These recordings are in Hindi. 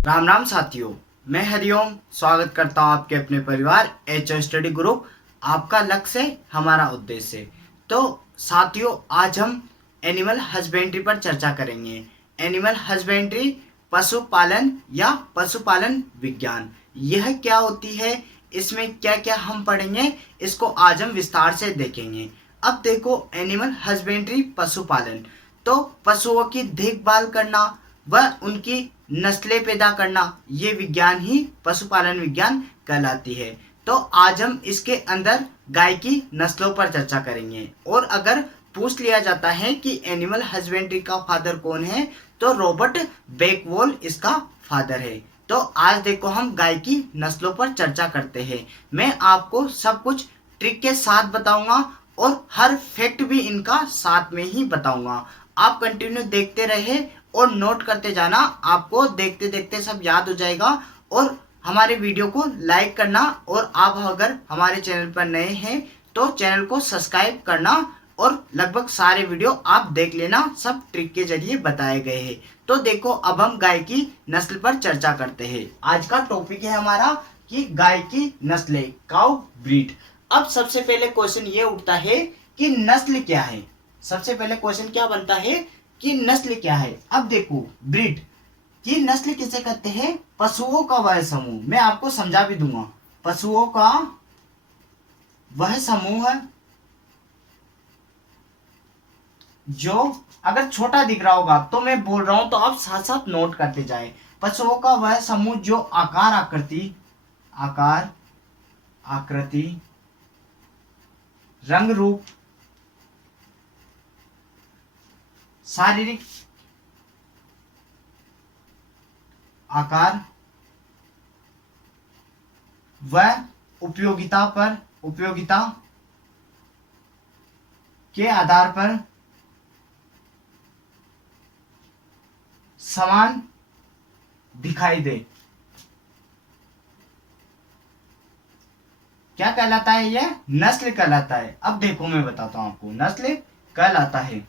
राम राम साथियों, मैं हरिओम स्वागत करता हूँ आपके अपने परिवार एच स्टडी ग्रुप। आपका लक्ष्य हमारा उद्देश्य। तो साथियों, आज हम एनिमल हस्बेंड्री पर चर्चा करेंगे। एनिमल हस्बेंड्री पशुपालन या पशुपालन विज्ञान, यह क्या होती है, इसमें क्या क्या हम पढ़ेंगे, इसको आज हम विस्तार से देखेंगे। अब देखो, एनिमल हस्बेंड्री पशुपालन तो पशुओं की देखभाल करना व उनकी नस्लें पैदा करना, ये विज्ञान ही पशुपालन विज्ञान कहलाती है। तो आज हम इसके अंदर गाय की नस्लों पर चर्चा करेंगे। और अगर पूछ लिया जाता है कि एनिमल हस्बेंड्री का फादर कौन है, तो रॉबर्ट बेकवॉल इसका फादर है। तो आज देखो, हम गाय की नस्लों पर चर्चा करते हैं। मैं आपको सब कुछ ट्रिक के साथ बताऊंगा और हर फैक्ट भी इनका साथ में ही बताऊंगा। आप कंटिन्यू देखते रहे और नोट करते जाना, आपको देखते देखते सब याद हो जाएगा। और हमारे वीडियो को लाइक करना, और आप अगर हमारे चैनल पर नए हैं तो चैनल को सब्सक्राइब करना, और लगभग सारे वीडियो आप देख लेना, सब ट्रिक के जरिए बताए गए हैं। तो देखो, अब हम गाय की नस्ल पर चर्चा करते हैं। आज का टॉपिक है हमारा कि गाय की नस्लें, काउ ब्रीड। अब सबसे पहले क्वेश्चन ये उठता है कि नस्ल क्या है। सबसे पहले क्वेश्चन क्या बनता है कि नस्ल क्या है। अब देखो, ब्रीड की नस्ल किसे कहते हैं? पशुओं का वह समूह। मैं आपको समझा भी दूंगा। पशुओं का वह समूह जो, अगर छोटा दिख रहा होगा तो मैं बोल रहा हूं तो आप साथ साथ नोट करते जाए। पशुओं का वह समूह जो आकार आकृति रंग रूप शारीरिक आकार व उपयोगिता के आधार पर समान दिखाई दे, क्या कहलाता है? यह नस्ल कहलाता है। अब देखो, मैं बताता हूं आपको, नस्ल कहलाता है।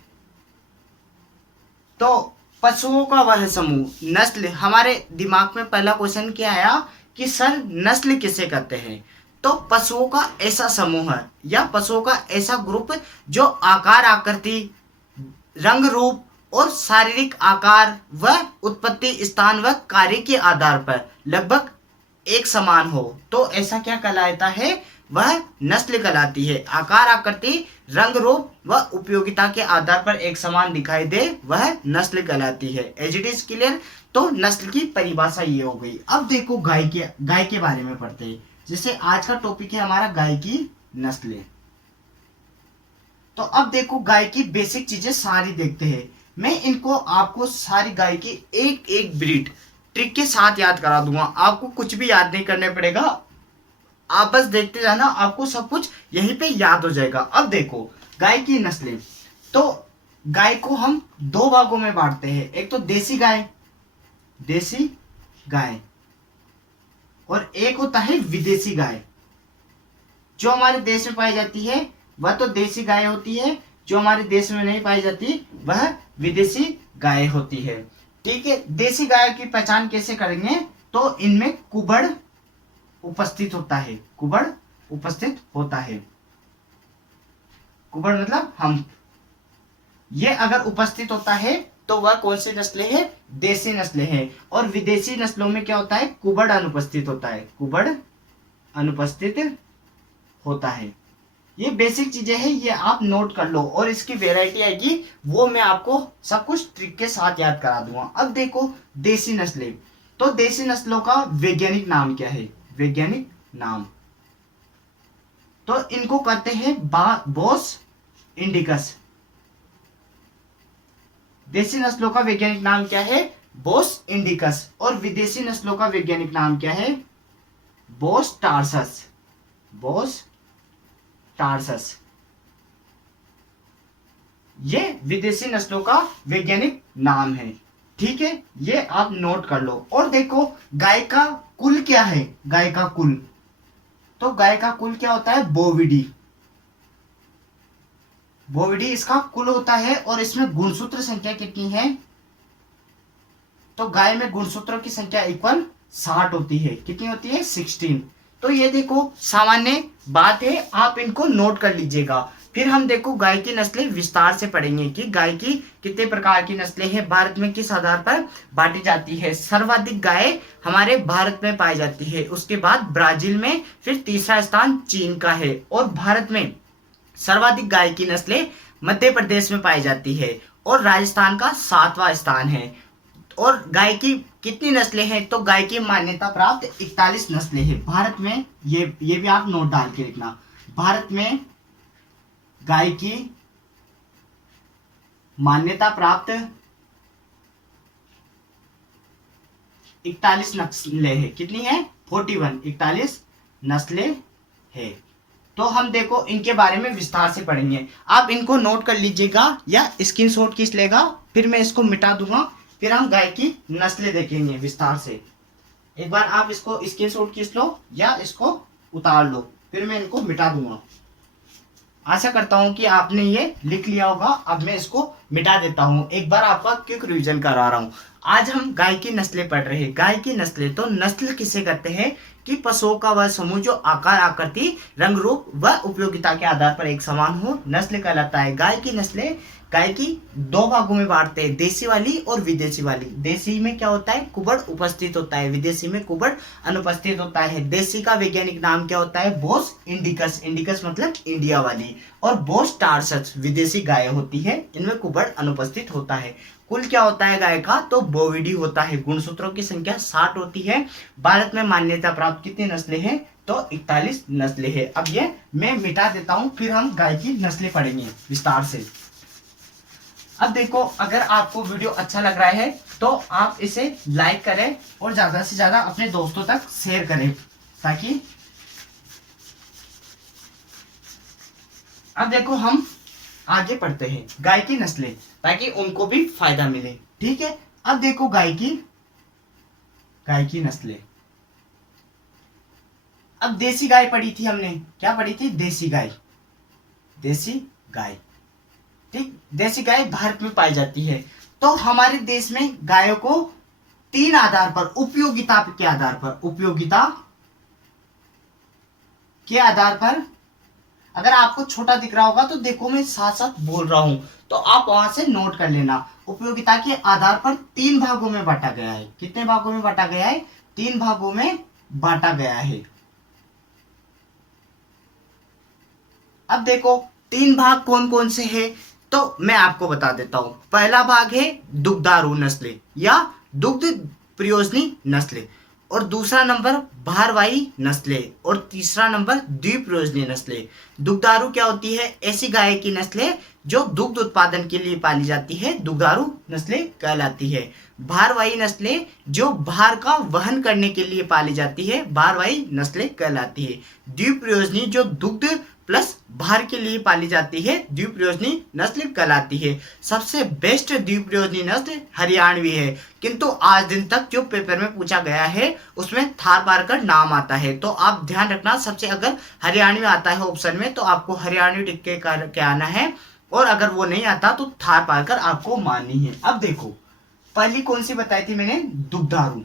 तो पशुओं का वह समूह, नस्ल। हमारे दिमाग में पहला क्वेश्चन क्या आया कि सर नस्ल किसे कहते हैं? तो पशुओं का ऐसा समूह है या पशुओं का ऐसा ग्रुप जो आकार आकृति रंग रूप और शारीरिक आकार व उत्पत्ति स्थान व कार्य के आधार पर लगभग एक समान हो, तो ऐसा क्या कहलाता है? वह नस्ल कहलाती है। आकार आकृति रंग रूप व उपयोगिता के आधार पर एक समान दिखाई दे, वह नस्ल कहलाती है। As it is clear? तो नस्ल की परिभाषा ये हो गई। अब देखो, गाय के बारे में पढ़ते हैं। जैसे आज का टॉपिक है हमारा गाय की नस्लें। तो अब देखो, गाय की बेसिक चीजें सारी देखते हैं। मैं इनको आपको सारी गाय की एक एक ब्रीड ट्रिक के साथ याद करा दूंगा। आपको कुछ भी याद नहीं करने पड़ेगा, आप बस देखते जाना, आपको सब कुछ यहीं पे याद हो जाएगा। अब देखो, गाय की नस्लें। तो गाय को हम दो भागों में बांटते हैं। एक तो देसी गाय और एक होता है विदेशी गाय। जो हमारे देश में पाई जाती है वह तो देसी गाय होती है, जो हमारे देश में नहीं पाई जाती वह विदेशी गाय होती है। ठीक है, देसी गाय की पहचान कैसे करेंगे? तो इनमें कुबड़ उपस्थित होता है। कुबड़ मतलब हम, ये अगर उपस्थित होता है तो वह कौन सी नस्लें है? देसी नस्लें हैं। और विदेशी नस्लों में क्या होता है? कुबड़ अनुपस्थित होता है। ये बेसिक चीजें हैं, ये आप नोट कर लो। और इसकी वेराइटी आएगी, वो मैं आपको सब कुछ ट्रिक के साथ याद करा दूंगा। अब देखो, देसी नस्लें। तो देसी नस्लों का वैज्ञानिक नाम क्या है? वैज्ञानिक नाम तो इनको कहते हैं बोस इंडिकस। देसी नस्लों का वैज्ञानिक नाम क्या है? बोस इंडिकस। और विदेशी नस्लों का वैज्ञानिक नाम क्या है? बोस टार्सस। ये विदेशी नस्लों का वैज्ञानिक नाम है। ठीक है, ये आप नोट कर लो। और देखो, गाय का कुल क्या है? गाय का कुल, तो गाय का कुल क्या होता है? बोविडी इसका कुल होता है। और इसमें गुणसूत्र संख्या कितनी है? तो गाय में गुणसूत्रों की संख्या इक्वल 60 होती है। कितनी होती है? 16। तो ये देखो सामान्य बात है, आप इनको नोट कर लीजिएगा। फिर हम देखो गाय की नस्लें विस्तार से पढ़ेंगे कि गाय की कितने प्रकार की नस्लें हैं, भारत में किस आधार पर बांटी जाती है। सर्वाधिक गाय हमारे भारत में पाई जाती है, उसके बाद ब्राजील में, फिर तीसरा स्थान चीन का है। और भारत में सर्वाधिक गाय की नस्लें मध्य प्रदेश में पाई जाती है और राजस्थान का 7वां स्थान है। और गाय की कितनी नस्लें हैं? तो गाय की मान्यता प्राप्त 41 नस्लें हैं भारत में। ये भी आप नोट डाल के रखना। भारत में गाय की मान्यता प्राप्त 41 नस्लें हैं। कितनी है? 41, 41 नस्लें हैं। तो हम देखो इनके बारे में विस्तार से पढ़ेंगे। आप इनको नोट कर लीजिएगा या स्क्रीनशॉट खींच लेगा, फिर मैं इसको मिटा दूंगा, फिर हम गाय की नस्लें देखेंगे विस्तार से। एक बार आप इसको स्क्रीनशॉट खींच लो या इसको उतार लो, फिर मैं इनको मिटा दूंगा। आशा करता हूं कि आपने ये लिख लिया होगा। अब मैं इसको मिटा देता हूं। एक बार आपका क्विक रिवीजन करा रहा हूं। आज हम गाय की नस्लें पढ़ रहे हैं। गाय की नस्लें, तो नस्ल किसे कहते हैं कि पशुओं का वह समूह जो आकार, आकृति, रंग रूप व उपयोगिता के आधार पर एक समान हो, नस्ल कहलाता है। गाय की नस्लें गाय की 2 भागों में बांटते हैं, देसी वाली और विदेशी वाली। देसी में क्या होता है? कुबड़ उपस्थित होता है, विदेशी में कुबड़ अनुपस्थित होता है। देसी का वैज्ञानिक नाम क्या होता है? बोस इंडिकस, इंडिकस मतलब इंडिया वाली। और बोस टारसस विदेशी गाय होती है, इनमें कुबड़ अनुपस्थित होता है। कुल क्या होता है गाय का? तो बोविडी होता है। गुणसूत्रों की संख्या 60 होती है। भारत में मान्यता प्राप्त कितनी नस्लें हैं? तो 41 नस्लें हैं। अब ये मैं मिटा देता हूं, फिर हम गाय की नस्लें पढ़ेंगे विस्तार से। अब देखो, अगर आपको वीडियो अच्छा लग रहा है तो आप इसे लाइक करें और ज्यादा से ज्यादा अपने दोस्तों तक शेयर करें, ताकि अब देखो हम आगे पढ़ते हैं गाय की नस्लें, ताकि उनको भी फायदा मिले। ठीक है, अब देखो गाय की नस्लें। अब देसी गाय पढ़ी थी हमने, क्या पढ़ी थी? देसी गाय। देसी गाय, ठीक। देसी गाय भारत में पाई जाती है। तो हमारे देश में गायों को 3 आधार पर, उपयोगिता के आधार पर, उपयोगिता के आधार पर, अगर आपको छोटा दिख रहा होगा तो देखो मैं साथ साथ बोल रहा हूं, तो आप वहां से नोट कर लेना। उपयोगिता के आधार पर 3 भागों में बांटा गया है। कितने भागों में बांटा गया है? 3 भागों में बांटा गया है। अब देखो 3 भाग कौन कौन से हैं, तो मैं आपको बता देता हूं। पहला भाग है दुग्धारू नस्लें या दुग्ध प्रयोजनी नस्लें, और दूसरा नंबर भारवाही नस्लें, और तीसरा नंबर द्विप्रयोजनीय नस्लें। दुग्धारू क्या होती है? ऐसी गाय की नस्लें जो दुग्ध उत्पादन के लिए पाली जाती है, दुग्धारू नस्लें कहलाती है। भारवाही नस्लें जो भार का वहन करने के लिए पाली जाती है, भारवाही नस्लें कहलाती है। द्विप्रयोजनी जो दुग्ध प्लस भार के लिए पाली जाती है, द्विप्रयोजनी नस्ल कहलाती है। सबसे बेस्ट द्विप्रयोजनी नस्ल हरियाणवी है, किंतु आज दिन तक जो पेपर में पूछा गया है उसमें थार पारकर नाम आता है। तो आप ध्यान रखना, सबसे अगर हरियाणवी आता है ऑप्शन में तो आपको हरियाणवी टिक के आना है, और अगर वो नहीं आता तो थार पारकर आपको माननी है। अब देखो पहली कौन सी बताई थी मैंने? दुग्धारू,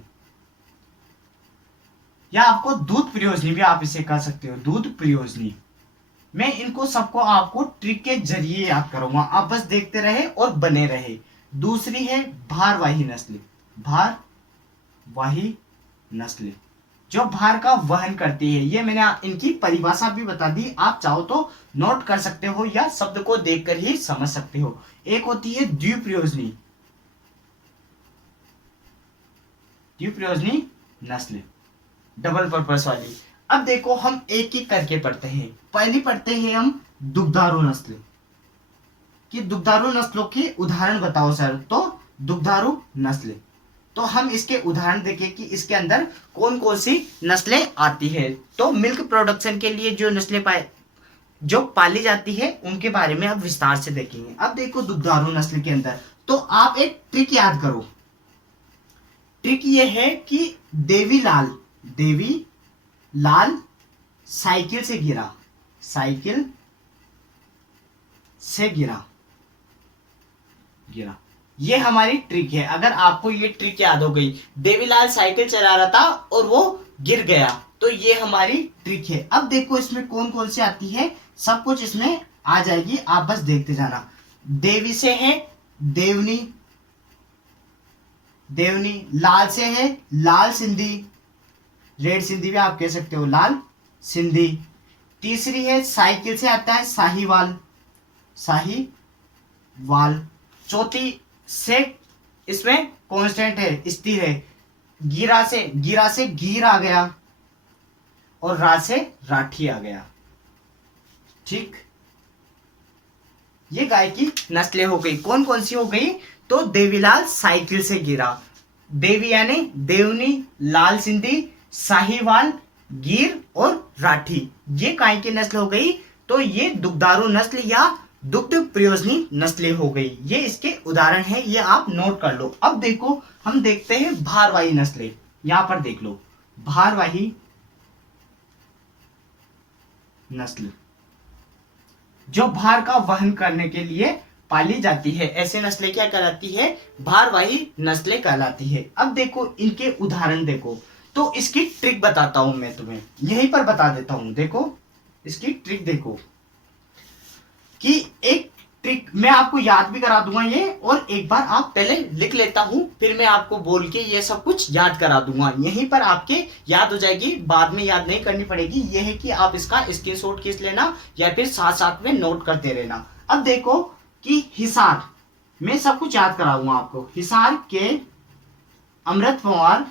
या आपको दूध प्रयोजनी भी आप इसे कह सकते हो, दूध प्रयोजनी। मैं इनको सबको आपको ट्रिक के जरिए याद करूंगा, आप बस देखते रहे और बने रहे। दूसरी है भारवाही नस्ल, भारवाही नस्ल जो भार का वहन करती है। ये मैंने इनकी परिभाषा भी बता दी, आप चाहो तो नोट कर सकते हो या शब्द को देखकर ही समझ सकते हो। एक होती है द्विप्रयोजनी, द्विप्रयोजनी नस्ल, डबल पर्पस वाली। अब देखो हम एक एक करके पढ़ते हैं। पहली पढ़ते हैं हम दुग्धारू नस्ल, कि दुग्धारू नस्लों के उदाहरण बताओ सर। तो दुग्धारू नस्ल, तो हम इसके उदाहरण देखें कि इसके अंदर कौन कौन सी नस्लें आती है। तो मिल्क प्रोडक्शन के लिए जो नस्लें जो पाली जाती है उनके बारे में अब विस्तार से देखेंगे। अब देखो दुग्धारू नस्ल के अंदर, तो आप एक ट्रिक याद करो। ट्रिक ये है कि देवी लाल साइकिल से गिरा, साइकिल से गिरा। ये हमारी ट्रिक है। अगर आपको ये ट्रिक याद हो गई, देवीलाल साइकिल चला रहा था और वो गिर गया, तो ये हमारी ट्रिक है। अब देखो इसमें कौन कौन सी आती है, सब कुछ इसमें आ जाएगी, आप बस देखते जाना। देवी से है देवनी, देवनी। लाल से है लाल सिंधी, रेड सिंधी भी आप कह सकते हो, लाल सिंधी। तीसरी है साइकिल से आता है साहीवाल, साहीवाल। चौथी से इसमें कांस्टेंट है, स्थिर है। गिरा से गीर आ गया, और रा से राठी आ गया। ठीक, ये गाय की नस्लें हो गई। कौन कौन सी हो गई, तो देवीलाल साइकिल से गिरा, देवी यानी देवनी, लाल सिंधी, साहीवाल, गिर और राठी, ये गाय की नस्ल हो गई। तो ये दुग्धारू नस्ल या दुग्ध प्रयोजनी नस्लें हो गई। ये इसके उदाहरण है, ये आप नोट कर लो। अब देखो हम देखते हैं भारवाही नस्लें। यहां पर देख लो, भारवाही नस्ल जो भार का वहन करने के लिए पाली जाती है, ऐसे नस्लें क्या कहलाती है, भारवाही नस्लें कहलाती है। अब देखो इनके उदाहरण देखो, तो इसकी ट्रिक बताता हूं मैं तुम्हें, यहीं पर बता देता हूं। देखो इसकी ट्रिक देखो, कि एक ट्रिक मैं आपको याद भी करा दूंगा ये, और एक बार आप पहले लिख लेता हूं, फिर मैं आपको बोल के ये सब कुछ याद करा दूंगा। यहीं पर आपके याद हो जाएगी, बाद में याद नहीं करनी पड़ेगी। ये है कि आप इसका स्क्रीनशॉट खींच लेना या फिर साथ साथ में नोट करते रहना। अब देखो कि हिसार, मैं सब कुछ याद कराऊंगा आपको। हिसार के अमृत पवार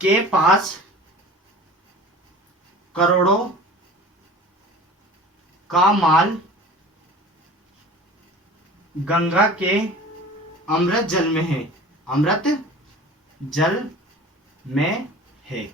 के पास करोड़ों का माल गंगा के अमृत जल में है, अमृत जल में है।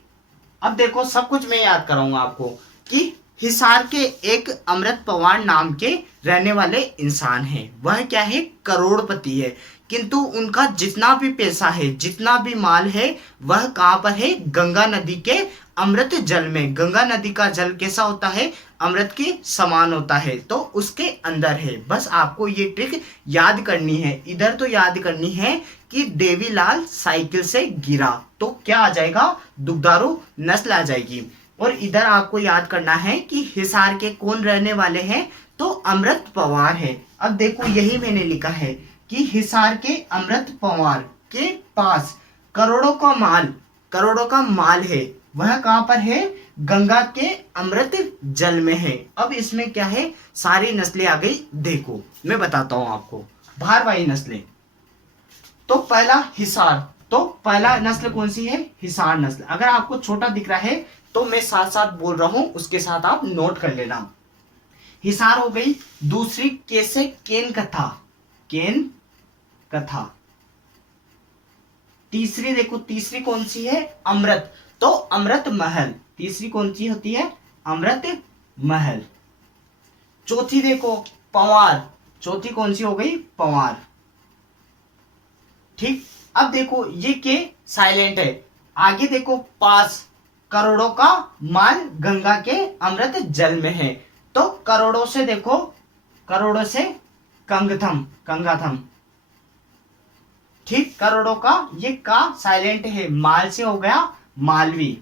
अब देखो सब कुछ मैं याद कराऊंगा आपको, कि हिसार के एक अमृत पवार नाम के रहने वाले इंसान हैं। वह क्या है, करोड़पति है, किंतु उनका जितना भी पैसा है, जितना भी माल है, वह कहां पर है, गंगा नदी के अमृत जल में। गंगा नदी का जल कैसा होता है, अमृत के समान होता है, तो उसके अंदर है। बस आपको ये ट्रिक याद करनी है। इधर तो याद करनी है कि देवीलाल साइकिल से गिरा, तो क्या आ जाएगा, दुग्धारू नस्ल आ जाएगी। और इधर आपको याद करना है कि हिसार के कौन रहने वाले हैं, तो अमृत पवार है। अब देखो यही मैंने लिखा है कि हिसार के अमृत पवार के पास करोड़ों का माल है, वह कहां पर है, गंगा के अमृत जल में है। अब इसमें क्या है, सारी नस्लें आ गई। देखो मैं बताता हूं आपको, भारवाही नस्लें। तो पहला हिसार, तो पहला नस्ल कौन सी है, हिसार नस्ल। अगर आपको छोटा दिख रहा है तो मैं साथ साथ बोल रहा हूं, उसके साथ आप नोट कर लेना। हिसार हो गई। दूसरी कैसे, केन कथा, केन कथा। तीसरी देखो, तीसरी कौन सी है, अमृत, तो अमृत महल। तीसरी कौन सी होती है, अमृत महल। चौथी देखो पंवार, चौथी कौन सी हो गई, पंवार। ठीक, अब देखो ये के साइलेंट है। आगे देखो पास, करोड़ों का माल गंगा के अमृत जल में है, तो करोड़ों से देखो, करोड़ों से कंगथम, कंगाथम। ठीक, करोड़ों का, ये का साइलेंट है, माल से हो गया मालवी।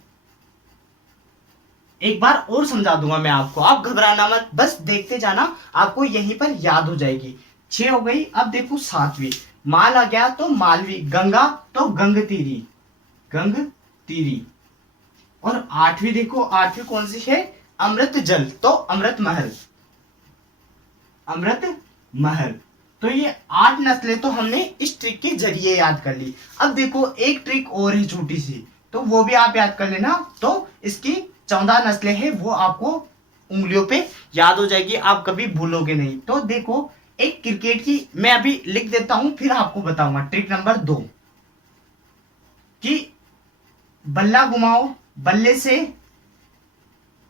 एक बार और समझा दूंगा मैं आपको, आप घबराना मत, बस देखते जाना, आपको यहीं पर याद हो जाएगी। 6 हो गई। अब देखो सातवीं, माल आ गया तो मालवी, गंगा तो गंग तीरी, गंग तीरी। और आठवीं देखो, आठवीं कौन सी है, अमृत जल, तो अमृत महल, अमृत महल। तो ये 8 नस्लें तो हमने इस ट्रिक के जरिए याद कर ली। अब देखो एक ट्रिक और है छोटी सी, तो वो भी आप याद कर लेना। तो इसकी 14 नस्लें हैं, वो आपको उंगलियों पे याद हो जाएगी, आप कभी भूलोगे नहीं। तो देखो एक क्रिकेट की, मैं अभी लिख देता हूं फिर आपको बताऊंगा। ट्रिक नंबर 2, कि बल्ला घुमाओ, बल्ले से,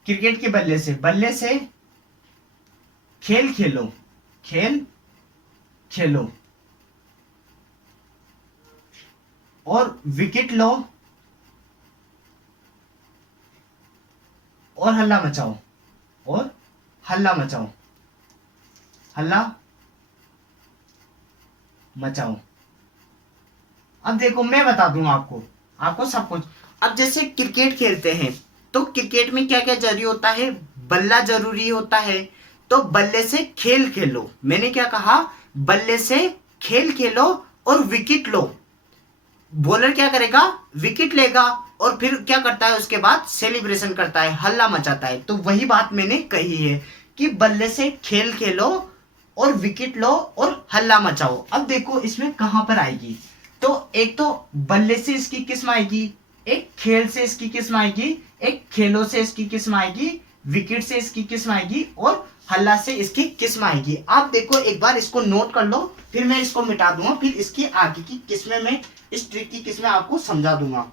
क्रिकेट के बल्ले से खेल खेलो, खेल खेलो। और विकेट लो और हल्ला मचाओ, और हल्ला मचाओ, हल्ला मचाओ। अब देखो मैं बता दूं आपको सब कुछ। अब जैसे क्रिकेट खेलते हैं तो क्रिकेट में क्या क्या जरूरी होता है, बल्ला जरूरी होता है। तो बल्ले से खेल खेलो, मैंने क्या कहा, बल्ले से खेल खेलो और विकेट लो। बॉलर क्या करेगा, विकेट लेगा और फिर क्या करता है, उसके बाद सेलिब्रेशन करता है, हल्ला मचाता है। तो वही बात मैंने कही है कि बल्ले से खेल खेलो और विकेट लो और हल्ला मचाओ। अब देखो इसमें कहां पर आएगी, तो एक तो बल्ले से इसकी किस्म आएगी, एक खेल से इसकी किस्म आएगी, एक खेलों से इसकी किस्म आएगी, विकेट से इसकी किस्म आएगी और हल्ला से इसकी किस्म आएगी। आप देखो एक बार इसको नोट कर लो, फिर मैं इसको मिटा दूंगा, फिर इसकी आगे की किस्में मैं इस ट्रिक की किस्में आपको समझा दूंगा।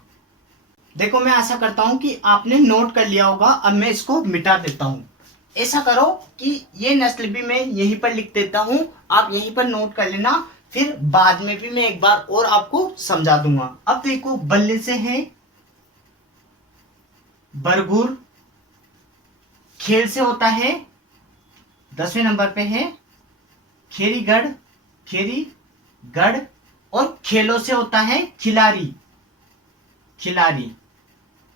देखो मैं आशा करता हूं कि आपने नोट कर लिया होगा। अब मैं इसको मिटा देता हूं। ऐसा करो कि ये नस्ल भी मैं यहीं पर लिख देता हूं, आप यहीं पर नोट कर लेना, फिर बाद में भी मैं एक बार और आपको समझा दूंगा। अब देखो बल्ले से है बरगुर, खेल से होता है 10वें नंबर पे है खेरीगढ़, खेरीगढ़, और खेलों से होता है खिलाड़ी, खिलाड़ी।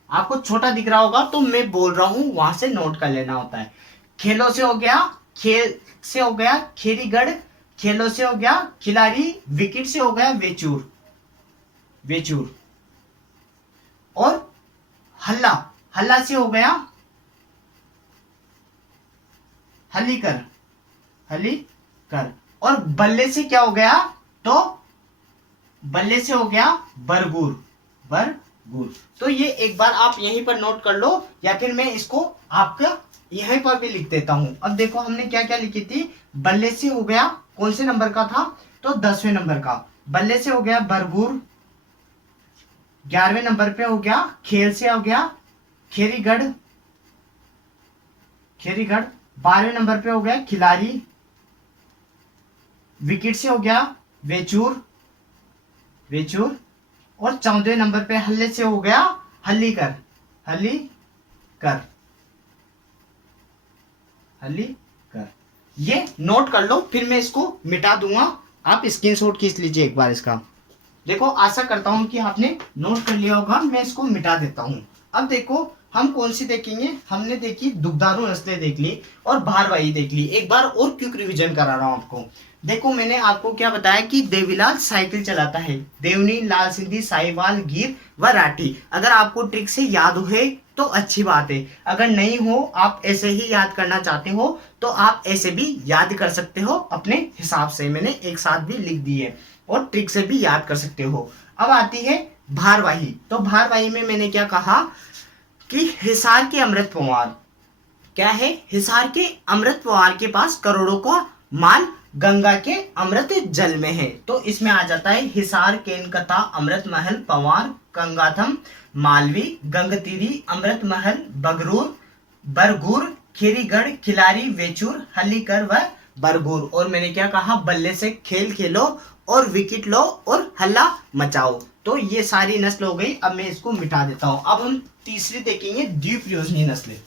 आपको छोटा दिख रहा होगा तो मैं बोल रहा हूं, वहां से नोट कर लेना होता है। खेलों से हो गया, खेल से हो गया खेरीगढ़, खेलों से हो गया खिलाड़ी, विकेट से हो गया वेचूर, वेचूर, और हल्ला, हल्ला से हो गया हलीकर, हलीकर, और बल्ले से क्या हो गया, तो बल्ले से हो गया बरगुर, बरगुर। तो ये एक बार आप यहीं पर नोट कर लो, या फिर मैं इसको आपका यहीं पर भी लिख देता हूं। अब देखो हमने क्या क्या लिखी थी, बल्ले से हो गया, कौन से नंबर का था, तो 10वें नंबर का। बल्ले से हो गया बरगुर, 11वें नंबर पे हो गया खेल से हो गया खेरीगढ़, खेरीगढ़, 12वें नंबर पे हो गया खिलाड़ी, विकेट से हो गया वेचूर, वेचूर, और 14वें नंबर पे हल्ले से हो गया हल्लीकर, हल्लीकर, हल्लीकर। ये नोट कर लो, फिर मैं इसको मिटा दूंगा। आप स्क्रीनशॉट खींच लीजिए एक बार इसका। देखो आशा करता हूं कि आपने नोट कर लिया होगा, मैं इसको मिटा देता हूं। अब देखो हम कौन सी देखेंगे, हमने देखी दुग्धारू नस्लें देख ली और भारवाही देख ली। एक बार और क्विक रिवीजन करा रहा हूं आपको। देखो मैंने आपको क्या बताया कि देवीलाल साइकिल चलाता है, देवनी, लाल सिंधी, साहिवाल, गिर व राठी। अगर आपको ट्रिक से याद हुए तो अच्छी बात है, अगर नहीं हो, आप ऐसे ही याद करना चाहते हो तो आप ऐसे भी याद कर सकते हो अपने हिसाब से। मैंने एक साथ भी लिख दी है और ट्रिक से भी याद कर सकते हो। अब आती है भारवाही। तो भारवाही में मैंने क्या कहा कि हिसार के अमृत पवार, क्या है, हिसार के अमृत पवार के पास करोड़ों का माल गंगा के अमृत जल में है। तो इसमें आ जाता है हिसार, केनकथा, अमृत महल, पवार, गंगाथम, मालवी, गंगतीरी, अमृत महल, बगरूर, बरगुर, खीरीगढ़, खिलारी, वेचूर, हल्लीकर व बरगुर। और मैंने क्या कहा, बल्ले से खेल खेलो और विकेट लो और हल्ला मचाओ। तो ये सारी नस्ल हो गई। अब मैं इसको मिटा देता हूं। अब हम तीसरी देखेंगे द्वीपयोजनी नस्लें।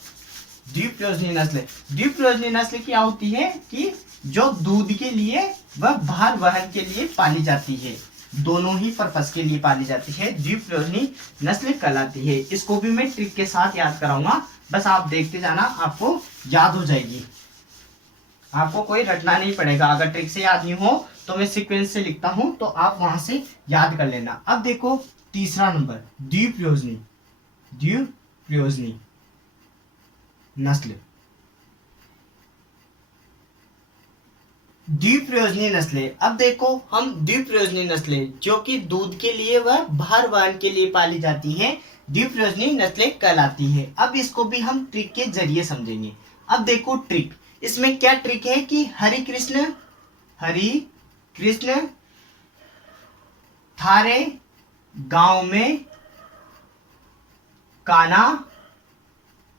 द्वीपयोजनी नस्लें, द्वीपयोजनी नस्ल क्या होती है कि जो दूध के लिए व भार वहन के लिए पाली जाती है, दोनों ही पर्पस के लिए पाली जाती है, द्वीपयोजनी नस्ल कहलाती है। इसको भी मैं ट्रिक के साथ याद कराऊंगा, बस आप देखते जाना, आपको याद हो जाएगी, आपको कोई रटना नहीं पड़ेगा। अगर ट्रिक से याद नहीं हो तो मैं सीक्वेंस से लिखता हूं, तो आप वहां से याद कर लेना। अब देखो तीसरा नंबर, द्वीपयोजनी, द्वीपयोजनी नस्ल, द्वीपयोजनी नस्लें। अब देखो हम द्वीपयोजनी नस्लें जो कि दूध के लिए व भार वहन के लिए पाली जाती है, द्वीपयोजनी नस्लें कहलाती है। अब इसको भी हम ट्रिक के जरिए समझेंगे। अब देखो ट्रिक, इसमें क्या ट्रिक है कि हरि कृष्ण, हरि कृष्ण थारे गांव में काना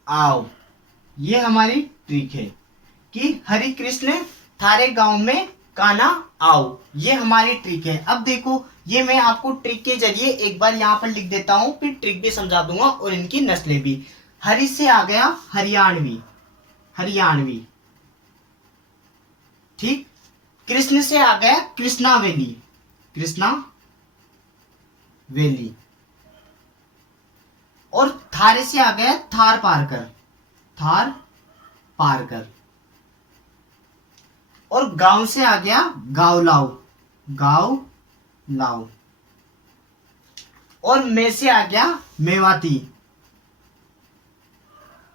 आओ। ये हमारी ट्रिक है कि हरि कृष्ण थारे गांव में काना आओ, ये हमारी ट्रिक है। अब देखो ये मैं आपको ट्रिक के जरिए एक बार यहाँ पर लिख देता हूं, फिर ट्रिक भी समझा दूंगा और इनकी नस्लें भी। हरि से आ गया हरियाणवी, ठीक। कृष्ण से आ गया कृष्णावेली, कृष्णा वैली। और थारे से आ गया थार पारकर, थार पारकर। और गांव से आ गया गावलाव, गावलाव। और में से आ गया मेवाती,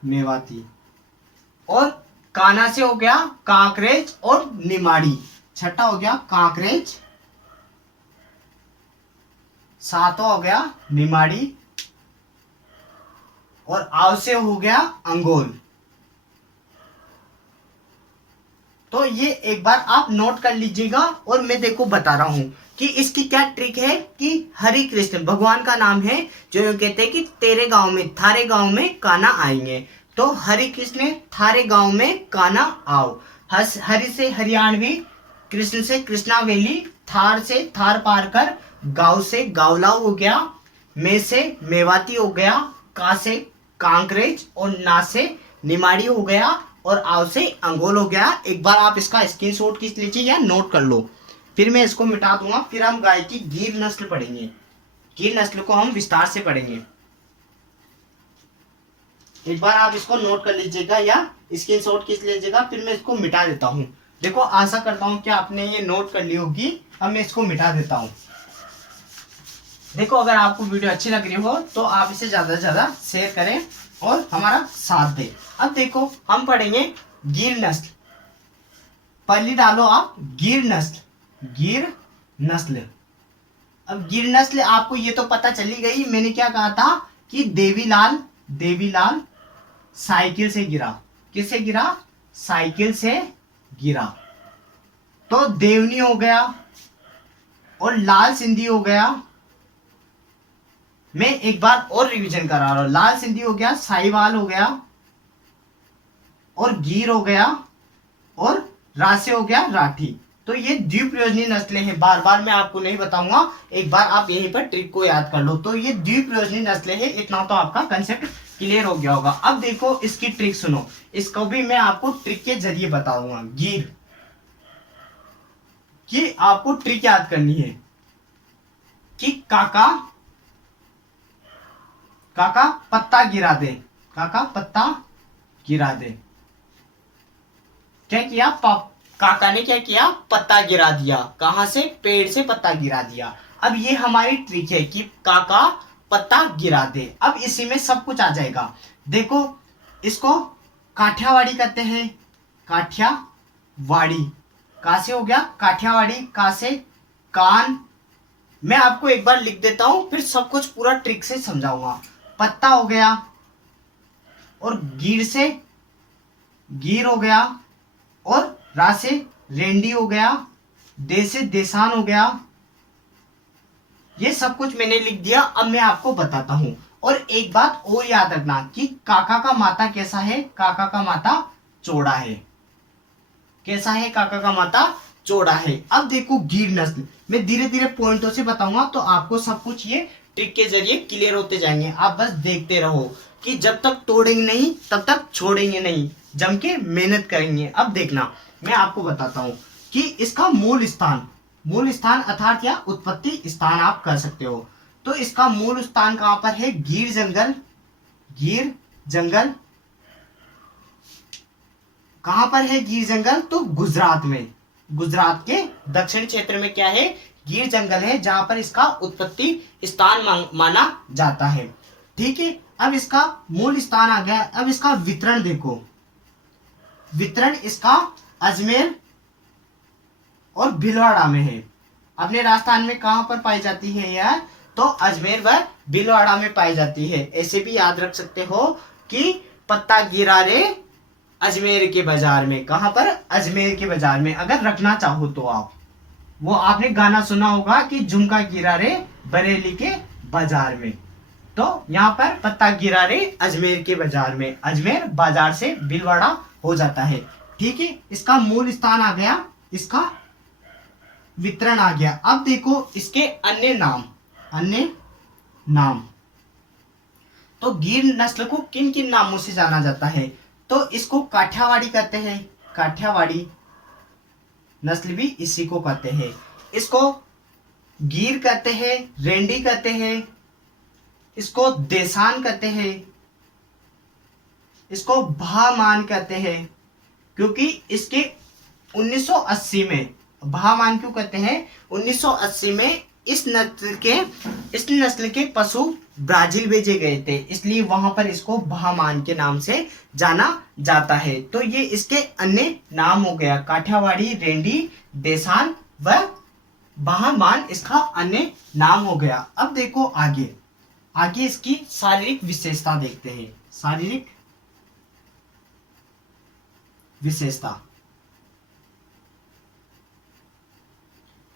मेवाती। और काना से हो गया कांकरेज और निमाड़ी। छठा हो गया कांकरेज, सातवां हो गया निमाड़ी। और आव से हो गया अंगोल। तो ये एक बार आप नोट कर लीजिएगा। और मैं देखो बता रहा हूं कि इसकी क्या ट्रिक है कि हरि कृष्ण भगवान का नाम है, जो यूं कहते हैं कि तेरे गांव में, थारे गांव में काना आएंगे। तो हरि कृष्ण थारे गांव में काना आओ। हरि से हरियाणवी, कृष्ण से कृष्णावेली, थार से थार पार कर, गांव से गावलाव हो गया, में से मेवाती हो गया, का से कांकरेज और ना से निमाड़ी हो गया और आव से अंगोल हो गया। एक बार आप इसका स्क्रीनशॉट खींच लीजिए या नोट कर लो, फिर मैं इसको मिटा दूंगा। फिर हम गाय की गिर नस्ल पढ़ेंगे, गिर नस्ल को हम विस्तार से पढ़ेंगे। एक बार आप इसको नोट कर लीजिएगा या स्क्रीनशॉट खींच लीजिएगा, फिर मैं इसको मिटा देता हूं। देखो आशा करता हूं कि आपने ये नोट कर ली होगी। अब मैं इसको मिटा देता हूं। देखो अगर आपको वीडियो अच्छी लग रही हो तो आप इसे ज्यादा से ज्यादा शेयर करें और हमारा साथ दें। अब देखो हम पढ़ेंगे गिर नस्ल। पहली डालो आप गिर नस्ल, गिर नस्ल। अब गिर नस्ल आपको ये तो पता चली गई, मैंने क्या कहा था कि देवीलाल, देवीलाल साइकिल से गिरा। किससे गिरा? साइकिल से गिरा। तो देवनी हो गया और लाल सिंधी हो गया। मैं एक बार और रिवीजन करा रहा हूं। लाल सिंधी हो गया, साहिवाल हो गया और गिर हो गया और रासे हो गया राठी। तो ये द्विप्रयोजनी नस्लें हैं। बार बार मैं आपको नहीं बताऊंगा, एक बार आप यहीं पर ट्रिक को याद कर लो। तो ये द्विप्रयोजनी नस्लें हैं। इतना तो आपका कंसेप्ट क्लियर हो गया होगा। अब देखो इसकी ट्रिक सुनो, इसको भी मैं आपको ट्रिक के जरिए बताऊंगा। गिर की आपको ट्रिक याद करनी है कि काका, काका पत्ता गिरा दे, काका पत्ता गिरा दे। क्या किया? काका ने क्या किया? पत्ता गिरा दिया। कहां से? पेड़ से पत्ता गिरा दिया। अब ये हमारी ट्रिक है कि काका पत्ता गिरा दे। अब इसी में सब कुछ आ जाएगा। देखो इसको काठियावाड़ी कहते हैं, काठियावाड़ी। का से हो गया काठियावाड़ी, का से कान। मैं आपको एक बार लिख देता हूं, फिर सब कुछ पूरा ट्रिक से समझाऊंगा। पत्ता हो गया और गिर से गिर हो गया और रा से रेंडी हो गया, दे से देसान हो गया। ये सब कुछ मैंने लिख दिया। अब मैं आपको बताता हूं। और एक बात और याद रखना कि काका का माता कैसा है? काका का माता चौड़ा है। कैसा है? काका का माता चौड़ा है। अब देखो गिर नस्ल, मैं धीरे धीरे पॉइंटों से बताऊंगा तो आपको सब कुछ ये ट्रिक के जरिए क्लियर होते जाएंगे। आप बस देखते रहो कि जब तक तोड़ेंगे नहीं तब तक छोड़ेंगे नहीं, जम के मेहनत करेंगे। अब देखना मैं आपको बताता हूं कि इसका मूल स्थान, मूल स्थान अर्थात या उत्पत्ति स्थान आप कर सकते हो। तो इसका मूल स्थान कहां पर है? गिर जंगल। गिर जंगल कहां पर है? गिर जंगल तो गुजरात में, गुजरात के दक्षिण क्षेत्र में क्या है? गिर जंगल है, जहां पर इसका उत्पत्ति स्थान माना जाता है। ठीक है, अब इसका मूल स्थान आ गया। अब इसका वितरण देखो, वितरण इसका अजमेर और भीलवाड़ा में है। अपने राजस्थान में कहां पर पाई जाती है यह? तो अजमेर व भीलवाड़ा में पाई जाती है। ऐसे भी याद रख सकते हो कि पत्ता गिरा रे अजमेर के बाजार में। कहां पर? अजमेर के बाजार में। अगर रखना चाहो तो आप, वो आपने गाना सुना होगा कि झुमका गिरा रे बरेली के बाजार में। तो यहाँ पर पत्ता गिरा रे अजमेर के बाजार में। अजमेर बाजार से भीलवाड़ा हो जाता है। ठीक है, इसका मूल स्थान आ गया, इसका वितरण आ गया। अब देखो इसके अन्य नाम, अन्य नाम। तो गिर नस्ल को किन किन नामों से जाना जाता है? तो इसको काठियावाड़ी कहते हैं, काठियावाड़ी नस्ल भी इसी को कहते हैं। इसको गीर कहते हैं, रेंडी कहते हैं, इसको देसान कहते हैं, इसको भामान कहते हैं, क्योंकि इसके 1980 में, भामान क्यों कहते हैं, 1980 में इस नस्ल के पशु ब्राजील भेजे गए थे, इसलिए वहां पर इसको भामान के नाम से जाना जाता है। तो ये इसके अन्य नाम हो गया, काठियावाड़ी, रेंडी, देसान व भामान इसका अन्य नाम हो गया। अब देखो आगे, आगे इसकी शारीरिक विशेषता देखते हैं। शारीरिक विशेषता,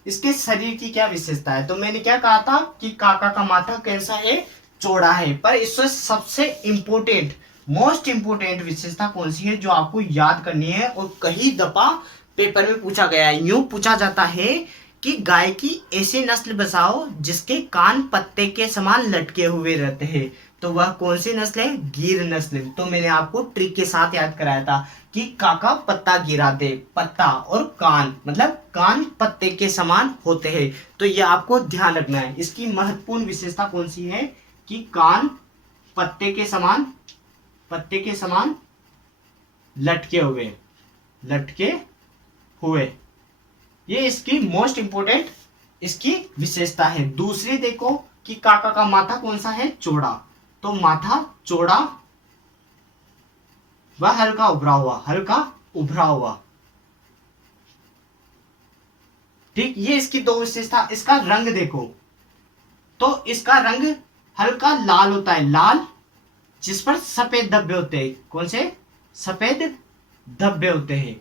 इसके शरीर की क्या विशेषता है? तो मैंने क्या कहा था कि काका का माथा कैसा है, चौड़ा है। पर इससे सबसे इंपोर्टेंट, मोस्ट इंपोर्टेंट विशेषता कौन सी है जो आपको याद करनी है और कई दफा पेपर में पूछा गया है। यूं पूछा जाता है कि गाय की ऐसी नस्ल बताओ जिसके कान पत्ते के समान लटके हुए रहते हैं, तो वह कौन सी नस्ल है? गिर नस्ल। तो मैंने आपको ट्रिक के साथ याद कराया था कि काका पत्ता गिरा दे, पत्ता और कान, मतलब कान पत्ते के समान होते हैं, तो ये आपको ध्यान रखना है। इसकी महत्वपूर्ण विशेषता कौन सी है कि कान पत्ते के समान लटके हुए, ये इसकी मोस्ट इंपोर्टेंट इसकी विशेषता है। दूसरी देखो कि काका का माथा कौन सा है? चौड़ा। तो माथा चौड़ा व हल्का उभरा हुआ, ठीक, ये इसकी दो विशेषता। इसका रंग देखो, तो इसका रंग हल्का लाल होता है, लाल जिस पर सफेद धब्बे होते हैं। कौन से? सफेद धब्बे होते हैं।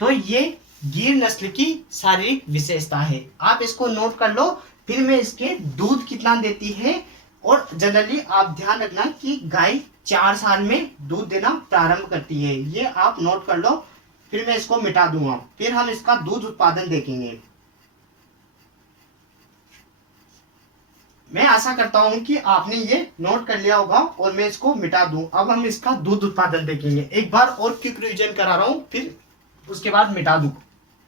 तो ये गिर नस्ल की शारीरिक विशेषता है, आप इसको नोट कर लो। फिर मैं इसके दूध कितना देती है, और जनरली आप ध्यान रखना कि गाय 4 साल में दूध देना प्रारंभ करती है, ये आप नोट कर लो। फिर मैं इसको मिटा दूंगा, फिर हम इसका दूध उत्पादन देखेंगे। मैं आशा करता हूं कि आपने ये नोट कर लिया होगा और मैं इसको मिटा दूं। अब हम इसका दूध उत्पादन देखेंगे। एक बार और क्विक रिवीजन करा रहा हूं, फिर उसके बाद मिटा दूं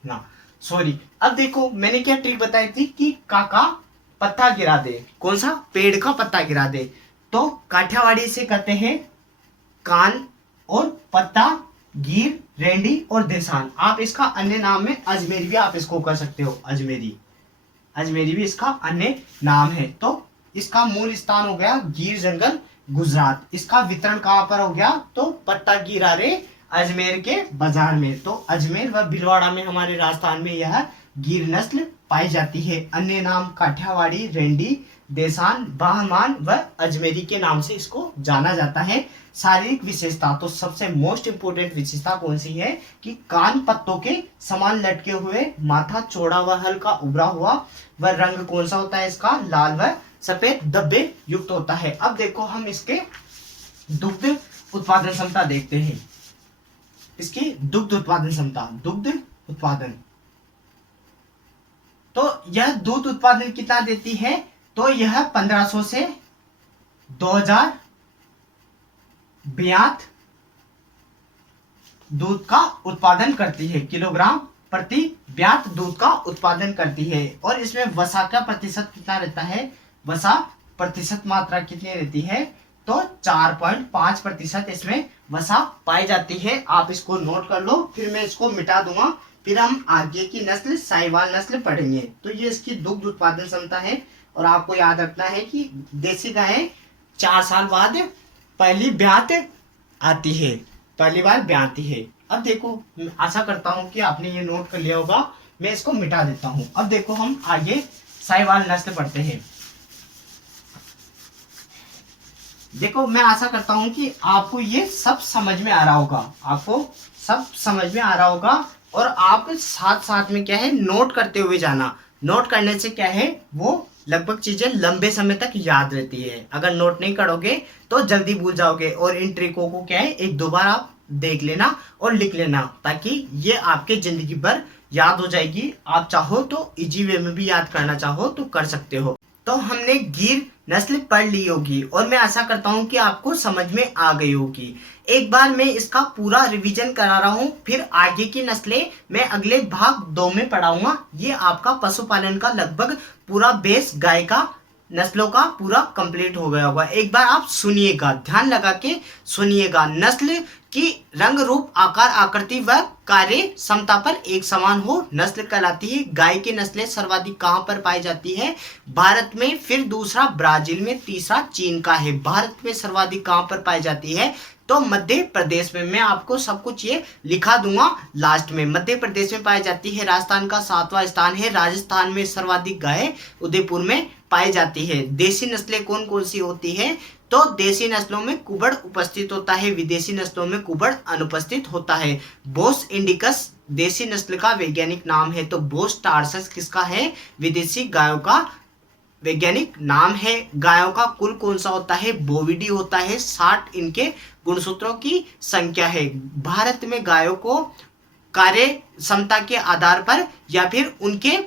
ना, सॉरी। अब देखो मैंने क्या ट्रिक बताई थी कि काका पत्ता गिरा दे, कौन सा? पेड़ का पत्ता गिरा दे। तो काठियावाड़ी से कहते हैं कान और पत्ता, गिर, रेंडी और देसान। आप इसका अन्य नाम में अजमेरी भी आप इसको कर सकते हो, अजमेरी भी इसका अन्य नाम है। तो इसका मूल स्थान हो गया गिर जंगल, गुजरात। इसका वितरण कहां पर हो गया? तो पत्ता गिरा रे अजमेर के बाजार में। तो अजमेर व भीलवाड़ा में, हमारे राजस्थान में यह गिर नस्ल पाई जाती है। अन्य नाम काठियावाड़ी, रेंडी, देसान, बाहमान व अजमेरी के नाम से इसको जाना जाता है। शारीरिक विशेषता, तो सबसे मोस्ट इंपोर्टेंट विशेषता कौन सी है कि कान पत्तों के समान लटके हुए, माथा चौड़ा व हल्का उभरा हुआ, व रंग कौन सा होता है इसका? लाल व सफेद धब्बे युक्त होता है। अब देखो हम इसके दुग्ध उत्पादन क्षमता देखते हैं। इसकी दुग्ध उत्पादन क्षमता, दुग्ध उत्पादन, तो यह दूध उत्पादन कितना देती है? तो यह 1500 से 2000 ब्यात दूध का उत्पादन करती है, किलोग्राम प्रति ब्यात दूध का उत्पादन करती है। और इसमें वसा का प्रतिशत कितना रहता है? वसा प्रतिशत मात्रा कितनी रहती है? तो 4.5% इसमें वसा पाई जाती है। आप इसको नोट कर लो, फिर मैं इसको मिटा दूंगा, फिर हम आगे की नस्ल साहिवाल नस्ल पढ़ेंगे। तो ये इसकी दुग्ध उत्पादन क्षमता है। और आपको याद रखना है कि देसी गायें 4 साल बाद पहली ब्यात आती है, पहली बार ब्याती है। अब देखो, आशा करता हूं कि आपने ये नोट कर लिया होगा। मैं इसको मिटा देता हूं। अब देखो हम आगे साहिवाल नस्ल पढ़ते हैं। देखो मैं आशा करता हूं कि आपको ये सब समझ में आ रहा होगा, आपको सब समझ में आ रहा होगा। और आप साथ साथ में क्या है, नोट करते हुए जाना। नोट करने से क्या है, वो लगभग चीजें लंबे समय तक याद रहती है। अगर नोट नहीं करोगे तो जल्दी भूल जाओगे। और इन ट्रिकों को क्या है, एक दो बार आप देख लेना और लिख लेना, ताकि ये आपके जिंदगी भर याद हो जाएगी। आप चाहो तो इजी वे में भी याद करना चाहो तो कर सकते हो। तो हमने गिर नस्ल पढ़ ली होगी और मैं आशा करता हूं कि आपको समझ में आ गई होगी। एक बार मैं इसका पूरा रिवीजन करा रहा हूं, फिर आगे की नस्लें मैं अगले भाग 2 में पढ़ाऊंगा। ये आपका पशुपालन का लगभग पूरा बेस गाय का नस्लों का पूरा कंप्लीट हो गया होगा। एक बार आप सुनिएगा, ध्यान लगा के सुनिएगा। नस्ल की रंग रूप आकार आकृति व कार्य क्षमता पर एक समान हो नस्ल कहलाती है। गाय की नस्लें सर्वाधिक कहां पर पाई जाती है? भारत में, फिर दूसरा ब्राजील में, तीसरा चीन का है। भारत में सर्वाधिक कहां पर पाई जाती है? तो मध्य प्रदेश में। मैं आपको सब कुछ ये लिखा दूंगा लास्ट में। मध्य प्रदेश में पाई जाती है। राजस्थान का 7वां स्थान है। राजस्थान में सर्वाधिक गाय उदयपुर में पाई जाती है। देसी नस्लें कौन कौन सी होती है? तो देसी नस्लों में कुबड़ उपस्थित होता है, विदेशी नस्लों में कुबड़ अनुपस्थित होता है। बोस इंडिकस देसी नस्ल का वैज्ञानिक नाम है, तो बोस टारसस किसका है? विदेशी गायों का वैज्ञानिक नाम है। गायों का कुल कौन सा होता है? बोविडी होता है। 60 इनके गुणसूत्रों की संख्या है। भारत में गायों को कार्य क्षमता के आधार पर या फिर उनके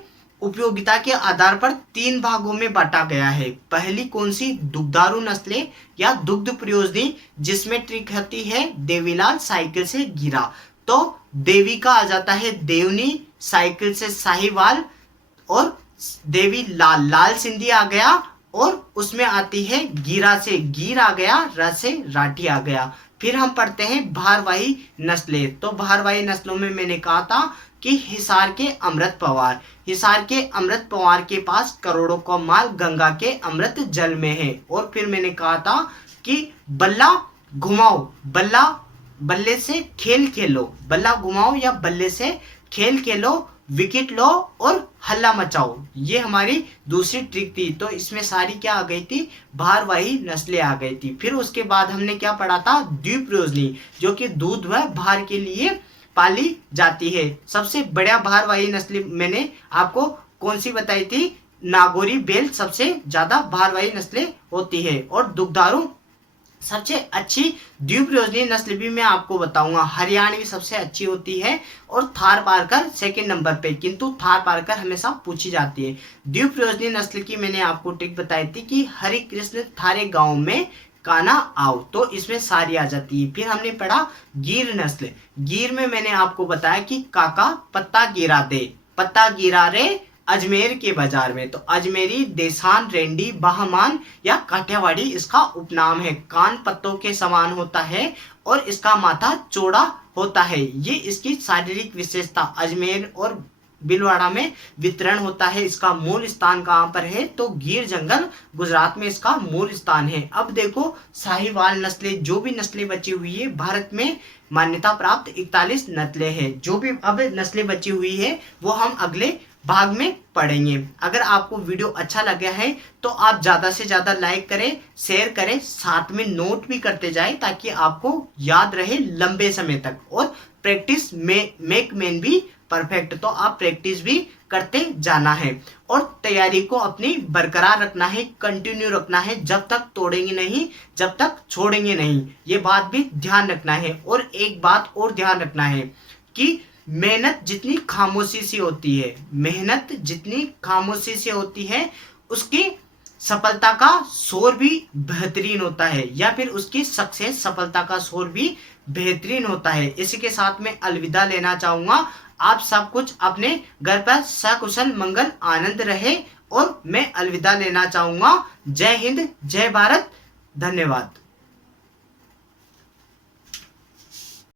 उपयोगिता के आधार पर 3 भागों में बांटा गया है। पहली कौन सी? दुग्धारू नस्लें या दुग्ध प्रयोजनी, जिसमें ट्रिक होती है देवीलाल, साइकिल से गिरा। तो देवी का आ जाता है देवनी, साइकिल से साहिवाल, और देवी लाल, लाल सिंधी आ गया, और उसमें आती है गिरा से गिर आ गया, र से राठी आ गया। फिर हम पढ़ते हैं भारवाही नस्लें। तो भारवाही नस्लों में मैंने कहा था कि हिसार के अमृत पवार, हिसार के अमृत पवार के पास करोड़ों का माल गंगा के अमृत जल में है। और फिर मैंने कहा था कि बल्ला घुमाओ, बल्ला बल्ले से खेल खेलो, बल्ला घुमाओ या बल्ले से खेल खेलो, विकेट लो और हल्ला मचाओ। ये हमारी दूसरी ट्रिक थी। तो इसमें सारी क्या आ गई थी? भारवाही नस्लें आ गई थी। फिर उसके बाद हमने क्या पढ़ा था? द्विप्रयोजनी, जो कि दूध व भार के लिए पाली जाती है। सबसे बड़ा भारवाही नस्ल मैंने आपको कौन सी बताई थी? नागौरी बेल सबसे ज्यादा भारवाही नस्लें होती है। और दुग्धारू सबसे अच्छी द्विप्रयोजनी नस्ल भी मैं आपको बताऊंगा। हरियाणवी सबसे अच्छी होती है और थार पारकर सेकंड नंबर पे, किंतु थार पारकर हमेशा पूछी जाती है। द्विप्रयोजनी नस्ल की मैंने आपको ट्रिक बताई थी कि हरि कृष्ण थारे गांव में काना आओ, तो इसमें सारी आ जाती है। फिर हमने पढ़ा गिर नस्ल। गिर में मैंने आपको बताया कि काका पत्ता गिरा दे, पत्ता गिरा रे अजमेर के बाजार में। तो अजमेरी, देसान, रेंडी, बहमान या काठियावाड़ी इसका उपनाम है। कान पत्तों के समान होता है और इसका माथा चौड़ा होता है। ये इसकी शारीरिक विशेषता। अजमेर और भीलवाड़ा में वितरण होता है। इसका मूल स्थान कहाँ पर है? तो गिर जंगल गुजरात में इसका मूल स्थान है। अब देखो साहिवाल नस्लें, जो भी नस्लें बची हुई है भारत में मान्यता प्राप्त 41 नस्लें हैं। जो भी अब नस्लें बची हुई है वो हम अगले भाग में पढ़ेंगे। अगर आपको वीडियो अच्छा लगा है तो आप ज्यादा से ज्यादा लाइक करें, शेयर करें, साथ में नोट भी करते जाएं ताकि आपको याद रहे लंबे समय तक। और प्रैक्टिस में मेक मैन भी परफेक्ट, तो आप प्रैक्टिस भी करते जाना है और तैयारी को अपनी बरकरार रखना है, कंटिन्यू रखना है। जब तक तोड़ेंगे नहीं, जब तक छोड़ेंगे नहीं, ये बात भी ध्यान रखना है। और एक बात और ध्यान रखना है कि मेहनत जितनी खामोशी से होती है, मेहनत जितनी खामोशी से होती है, उसकी सफलता का शोर भी बेहतरीन होता है, या फिर उसकी सक्सेस सफलता का शोर भी बेहतरीन होता है। इसी के साथ मैं अलविदा लेना चाहूंगा। आप सब कुछ अपने घर पर सकुशल मंगल आनंद रहे और मैं अलविदा लेना चाहूंगा। जय हिंद, जय भारत, धन्यवाद।